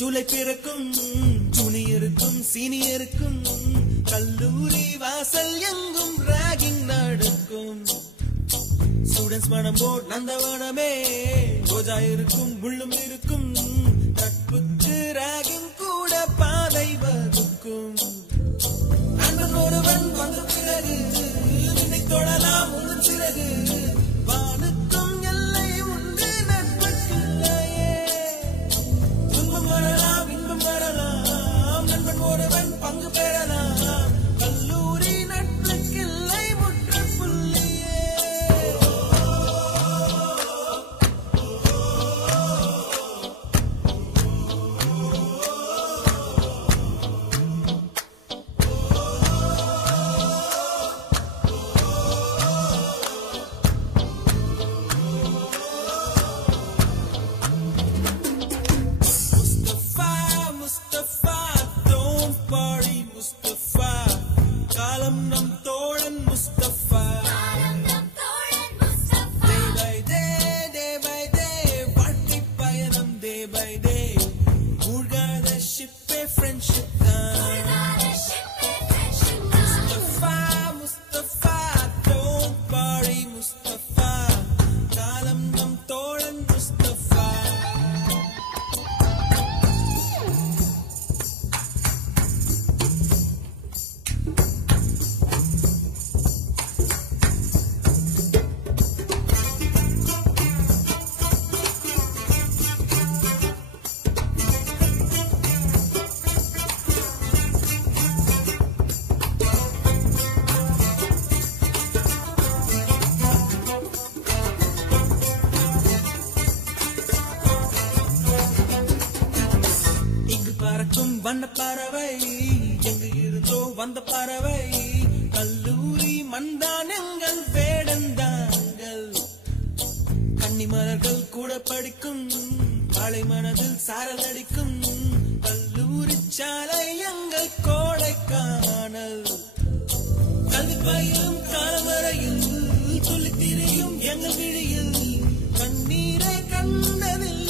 ஜூலை பிறக்கும் ஜூனியருக்கும் சீனியருக்கும் கல்லூரி வாசல் எங்கும் ராகிங் நடக்கும். ஸ்டூடெண்ட்ஸ் மனம் போட் நந்தவனமே ரோஜா இருக்கும் முள்ளும் இருக்கும். நட்புக்கு ராகிங் கூட பாதை வகுக்கும். அன்பன் ஒருவன் வந்த பிறகு நினை தொடலாம் ஒரு சிறகு. வானுக்கும் எல்லை உண்டு நட்புக்குள்ளையே. துன்பம் வரலாம் இன்பம் வரலாம் நண்பன் ஒருவன் பங்கு பெறலாம். கல்லூரி நட்புக்கில்லை முற்றுப்புள்ளியே. Mustafa, don't worry Mustafa. காலம் நம் தோழன் Mustafa. Day by day வாழ்க்கை பயணம் day by day. மூழ்காத ஷிப்பே friendship தான். Mustafa, don't worry Mustafa. காலம் நம் தோழன் Mustafa. பறக்கும் வண்ண பறவை எங்கு இருந்தோ வந்த பறவை. கல்லூரி மண்தான் எங்கள் வேடந்தாங்கள். கன்னிமலர்கள் கூட படிக்கும் காலை மனதில் சாரல் அடிக்கும். கல்லூரி சாலை எங்கள் கோடைக்கானல். கல்வி பயிலும் காலவரையில் துள்ளி திரியும் எங்கள் விழியில் கண்ணீரை கண்டதில்